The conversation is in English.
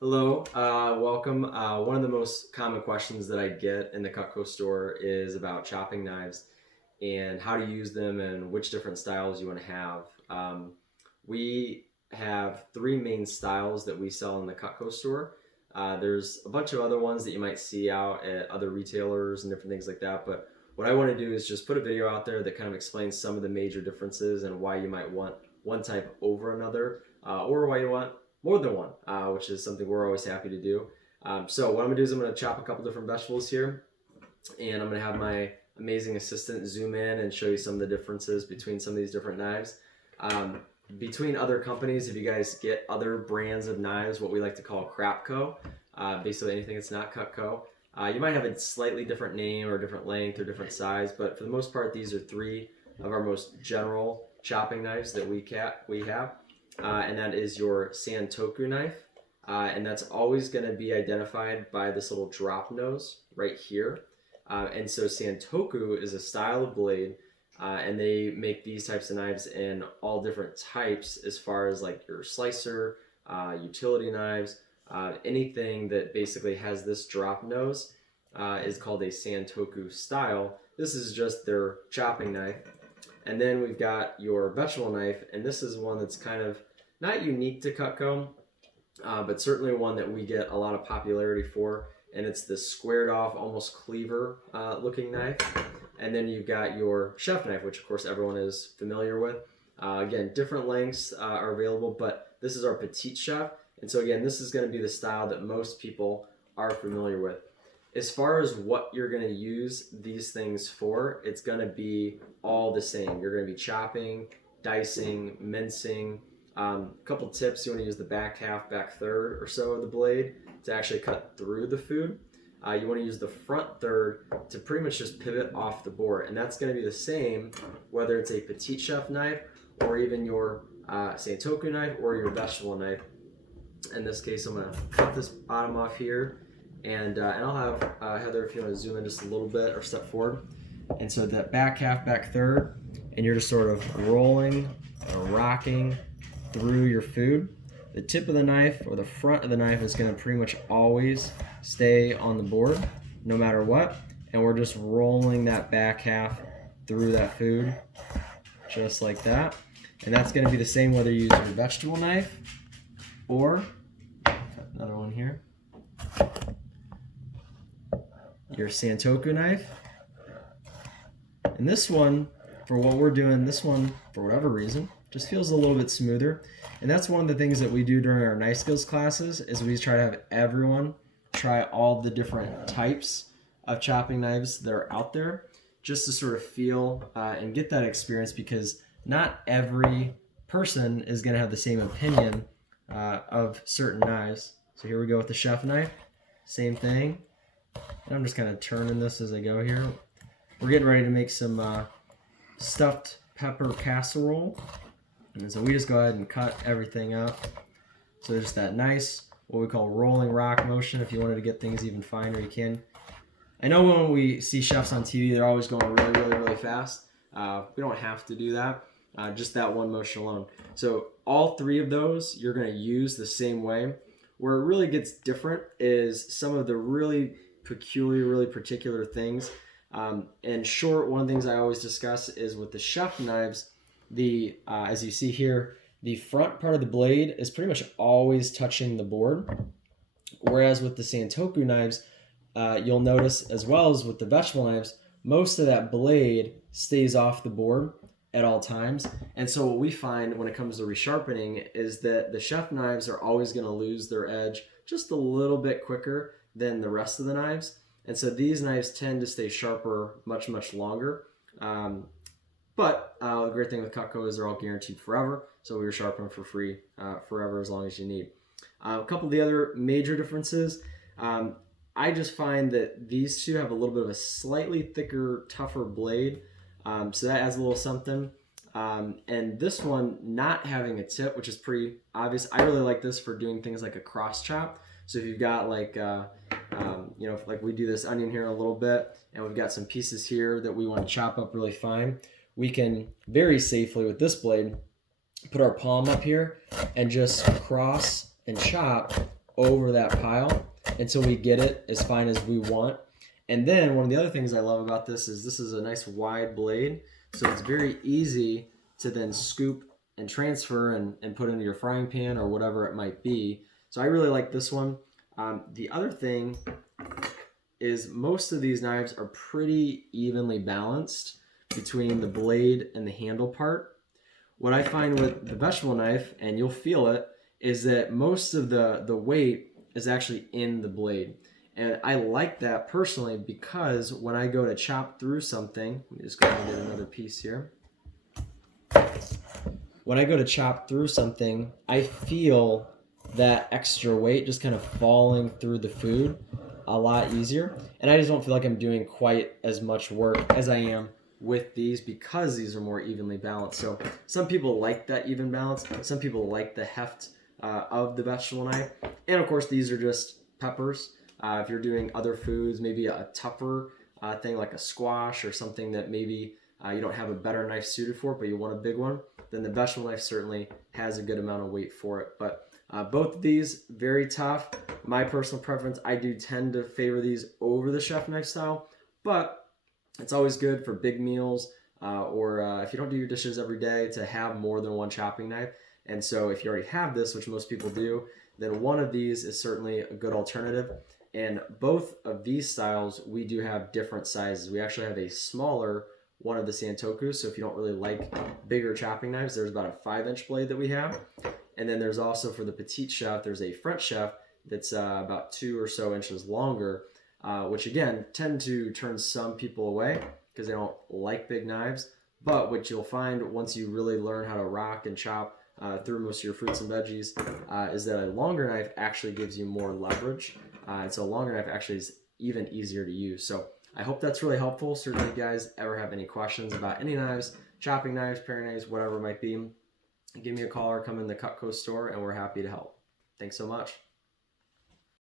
Hello, welcome. One of the most common questions that I get in the Cutco store is about chopping knives and how to use them and which different styles you want to have. We have three main styles that we sell in the Cutco store. There's a bunch of other ones that you might see out at other retailers and different things like that, but what I want to do is just put a video out there that kind of explains some of the major differences and why you might want one type over another, or why you want more than one, which is something we're always happy to do. So what I'm gonna do is I'm gonna chop a couple different vegetables here, and I'm gonna have my amazing assistant zoom in and show you some of the differences between some of these different knives. Um, Between other companies, if you guys get other brands of knives, what we like to call Crapco, basically anything that's not Cutco, you might have a slightly different name or different length or different size, but for the most part, these are three of our most general chopping knives that we have, and that is your Santoku knife, and that's always going to be identified by this little drop nose right here. And so Santoku is a style of blade, and they make these types of knives in all different types, as far as like your slicer, utility knives, anything that basically has this drop nose is called a Santoku style. This is just their chopping knife. And then we've got your vegetable knife, and this is one that's kind of not unique to Cutco, but certainly one that we get a lot of popularity for. And it's this squared off, almost cleaver looking knife. And then you've got your chef knife, which of course everyone is familiar with. Again, different lengths are available, but this is our petite chef. And so again, this is going to be the style that most people are familiar with. As far as what you're going to use these things for, it's going to be all the same. You're going to be chopping, dicing, mincing. A couple tips: you want to use the back half, back third or so of the blade to actually cut through the food. You want to use the front third to pretty much just pivot off the board, and that's going to be the same whether it's a petite chef knife or even your Santoku knife or your vegetable knife. In this case, I'm going to cut this bottom off here, and I'll have Heather, if you want to zoom in just a little bit or step forward. And so that back half, back third, and you're just sort of rolling or rocking through your food. The tip of the knife or the front of the knife is going to pretty much always stay on the board no matter what, and we're just rolling that back half through that food just like that. And that's going to be the same whether you use your vegetable knife or another one here, your Santoku knife. And this one, for what we're doing, this one, for whatever reason, just feels a little bit smoother. And that's one of the things that we do during our knife skills classes is we try to have everyone try all the different types of chopping knives that are out there, just to sort of feel and get that experience, because not every person is going to have the same opinion of certain knives. So here we go with the chef knife, same thing. And I'm just kind of turning this as I go here. We're getting ready to make some stuffed pepper casserole. And so we just go ahead and cut everything up. So there's that nice, what we call rolling rock motion. If you wanted to get things even finer, you can. I know when we see chefs on TV, they're always going really, really, really fast. We don't have to do that. Just that one motion alone. So all three of those you're going to use the same way. Where it really gets different is some of the really peculiar, really particular things. And short, one of the things I always discuss is with the chef knives, as you see here, the front part of the blade is pretty much always touching the board. Whereas with the Santoku knives, you'll notice, as well as with the vegetable knives, most of that blade stays off the board at all times. And so what we find when it comes to resharpening is that the chef knives are always going to lose their edge just a little bit quicker than the rest of the knives. And so these knives tend to stay sharper much, much longer. But the great thing with Cutco is they're all guaranteed forever, so we sharpen them for free forever as long as you need. A couple of the other major differences, I just find that these two have a little bit of a slightly thicker, tougher blade, so that adds a little something. And this one not having a tip, which is pretty obvious. I really like this for doing things like a cross chop. So if you've got like, like we do this onion here in a little bit, and we've got some pieces here that we want to chop up really fine, we can very safely with this blade put our palm up here and just cross and chop over that pile until we get it as fine as we want. And then one of the other things I love about this is a nice wide blade, so it's very easy to then scoop and transfer and put into your frying pan or whatever it might be. So I really like this one. The other thing is most of these knives are pretty evenly balanced between the blade and the handle part. What I find with the vegetable knife, and you'll feel it, is that most of the weight is actually in the blade. And I like that personally because when I go to chop through something, let me just go and get another piece here. When I go to chop through something, I feel that extra weight just kind of falling through the food a lot easier. And I just don't feel like I'm doing quite as much work as I am with these because these are more evenly balanced. So some people like that even balance. Some people like the heft of the vegetable knife. And of course, these are just peppers. If you're doing other foods, maybe a tougher thing like a squash or something that maybe you don't have a better knife suited for, but you want a big one, then the vegetable knife certainly has a good amount of weight for it. But both of these, very tough. My personal preference, I do tend to favor these over the chef knife style, but it's always good for big meals or if you don't do your dishes every day to have more than one chopping knife. And so if you already have this, which most people do, then one of these is certainly a good alternative. And both of these styles, we do have different sizes. We actually have a smaller one of the Santoku. So if you don't really like bigger chopping knives, there's about a 5-inch blade that we have. And then there's also for the petite chef, there's a French chef that's about 2 or so inches longer, which again tend to turn some people away because they don't like big knives. But what you'll find once you really learn how to rock and chop through most of your fruits and veggies is that a longer knife actually gives you more leverage. And so a longer knife actually is even easier to use. So I hope that's really helpful. Certainly, if you guys ever have any questions about any knives, chopping knives, paring knives, whatever it might be, give me a call or come in the Cutco store and we're happy to help. Thanks so much.